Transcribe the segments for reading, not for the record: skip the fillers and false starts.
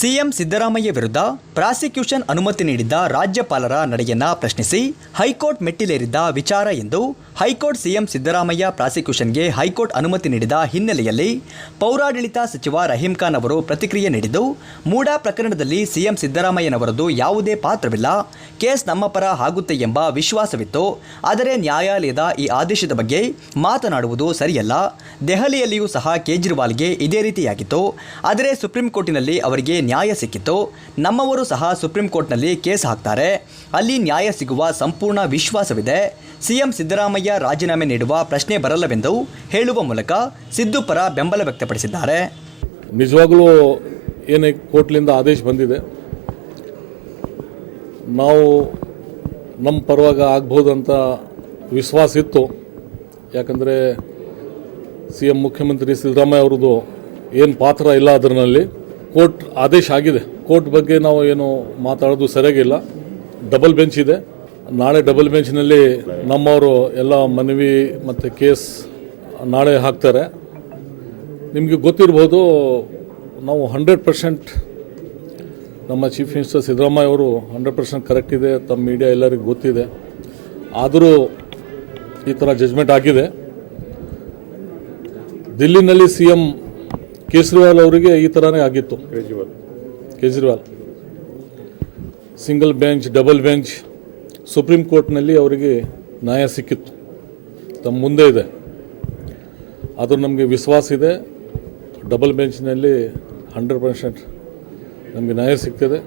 CM Siddaramaiah ವಿರುದ್ಧ prosecution ಅನುಮತಿ ನೀಡಿದ್ದ ರಾಜ್ಯಪಾಲರ ನಡೆಯನ್ನು ಪ್ರಶ್ನಿಸಿ ಹೈಕೋರ್ಟ್ ಮೆಟ್ಟಿಲೇರಿದ್ದ ವಿಚಾರ ಎಂದು ಹೈಕೋರ್ಟ್ ಸಿಎಂ ಸಿದ್ದರಾಮಯ್ಯ ಪ್ರಾಸಿಕ್ಯೂಷನ್ಗೆ ಹೈಕೋರ್ಟ್ ಅನುಮತಿ ನೀಡಿದ ಹಿನ್ನೆಲೆಯಲ್ಲಿ ಪೌರಾಡಳಿತ ಸಚಿವ ರಹೀಂ ಖಾನ್ ಅವರು ಪ್ರತಿಕ್ರಿಯೆ ನೀಡಿದ್ದು, ಮೂಡಾ ಪ್ರಕರಣದಲ್ಲಿ ಸಿಎಂ ಸಿದ್ದರಾಮಯ್ಯನವರದ್ದು ಯಾವುದೇ ಪಾತ್ರವಿಲ್ಲ, ಕೇಸ್ ನಮ್ಮ ಪರ ಆಗುತ್ತೆ ಎಂಬ ವಿಶ್ವಾಸವಿತ್ತು. ಆದರೆ ನ್ಯಾಯಾಲಯದ ಈ ಆದೇಶದ ಬಗ್ಗೆ ಮಾತನಾಡುವುದು ಸರಿಯಲ್ಲ. ದೆಹಲಿಯಲ್ಲಿಯೂ ಸಹ ಕೇಜ್ರಿವಾಲ್ಗೆ ಇದೇ ರೀತಿಯಾಗಿತ್ತು. ಆದರೆ ಸುಪ್ರೀಂ ಕೋರ್ಟಿನಲ್ಲಿ ಅವರಿಗೆ ನ್ಯಾಯ ಸಿಕ್ಕಿತು. ನಮ್ಮವರು ಸಹ ಸುಪ್ರೀಂ ಕೋರ್ಟ್ನಲ್ಲಿ ಕೇಸ್ ಹಾಕ್ತಾರೆ, ಅಲ್ಲಿ ನ್ಯಾಯ ಸಿಗುವ ಸಂಪೂರ್ಣ ವಿಶ್ವಾಸವಿದೆ. ಸಿಎಂ ಸಿದ್ದರಾಮಯ್ಯ ರಾಜೀನಾಮೆ ನೀಡುವ ಪ್ರಶ್ನೆ ಬರಲ್ಲವೆಂದು ಹೇಳುವ ಮೂಲಕ ಸಿದ್ದು ಪರ ಬೆಂಬಲ ವ್ಯಕ್ತಪಡಿಸಿದ್ದಾರೆ. ನಿಜವಾಗಲೂ ಏನೇ ಕೋರ್ಟ್ಲಿಂದ ಆದೇಶ ಬಂದಿದೆ, ನಾವು ನಮ್ಮ ಪರವಾಗಿ ಆಗ್ಬೋದು ಅಂತ ವಿಶ್ವಾಸ ಇತ್ತು. ಯಾಕಂದರೆ ಸಿ ಎಂ ಮುಖ್ಯಮಂತ್ರಿ ಸಿದ್ದರಾಮಯ್ಯ ಅವ್ರದ್ದು ಏನು ಪಾತ್ರ ಇಲ್ಲ ಅದರಲ್ಲಿ. ಕೋರ್ಟ್ ಆದೇಶ ಆಗಿದೆ. ಕೋರ್ಟ್ ಬಗ್ಗೆ ನಾವು ಏನು ಮಾತಾಡೋದು ಸರಿಯಾಗಿಲ್ಲ. ಡಬಲ್ ಬೆಂಚ್ ಇದೆ. ನಾಳೆ ಡಬಲ್ ಬೆಂಚ್ನಲ್ಲಿ ನಮ್ಮವರು ಎಲ್ಲ ಮನವಿ ಮತ್ತು ಕೇಸ್ ನಾಳೆ ಹಾಕ್ತಾರೆ. ನಿಮಗೆ ಗೊತ್ತಿರ್ಬೋದು, ನಾವು 100% ನಮ್ಮ ಚೀಫ್ ಮಿನಿಸ್ಟರ್ ಸಿದ್ದರಾಮಯ್ಯ ಅವರು 100% ಕರೆಕ್ಟ್ ಇದೆ, ತಮ್ಮ ಮೀಡಿಯಾ ಎಲ್ಲರಿಗೂ ಗೊತ್ತಿದೆ. ಆದರೂ ಈ ಥರ ಜಜ್ಮೆಂಟ್ ಆಗಿದೆ. ದಿಲ್ಲಿನಲ್ಲಿ ಸಿ ಎಂ ಕೇಜ್ರಿವಾಲ್ ಅವರಿಗೆ ಈ ಥರನೇ ಆಗಿತ್ತು. Kejriwal single bench, double bench, supreme ಕೋರ್ಟ್ನಲ್ಲಿ ಅವರಿಗೆ ನ್ಯಾಯ ಸಿಕ್ಕಿತ್ತು. ತಮ್ಮ ಮುಂದೆ ಇದೆ. ಅದು ನಮಗೆ ವಿಶ್ವಾಸ ಇದೆ. ಡಬಲ್ ಬೆಂಚ್ನಲ್ಲಿ 100% ನಮಗೆ ನ್ಯಾಯ ಸಿಗ್ತದೆ,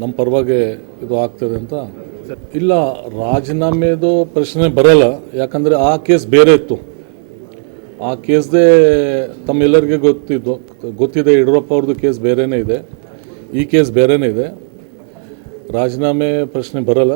ನಮ್ಮ ಪರವಾಗಿ ಇದು ಆಗ್ತದೆ ಅಂತ. ಇಲ್ಲ, ರಾಜೀನಾಮೆದು ಪ್ರಶ್ನೆ ಬರಲ್ಲ. ಯಾಕಂದರೆ ಆ ಕೇಸ್ ಬೇರೆ ಇತ್ತು. ಆ ಕೇಸ್ದೇ ತಮ್ಮೆಲ್ಲರಿಗೆ ಗೊತ್ತಿದೆ. ಯಡಿಯೂರಪ್ಪ ಅವ್ರದ್ದು ಕೇಸ್ ಬೇರೆಯೇ ಇದೆ, ಈ ಕೇಸ್ ಬೇರೆಯೇ ಇದೆ. ರಾಜೀನಾಮೆ ಪ್ರಶ್ನೆ ಬರಲ್ಲ.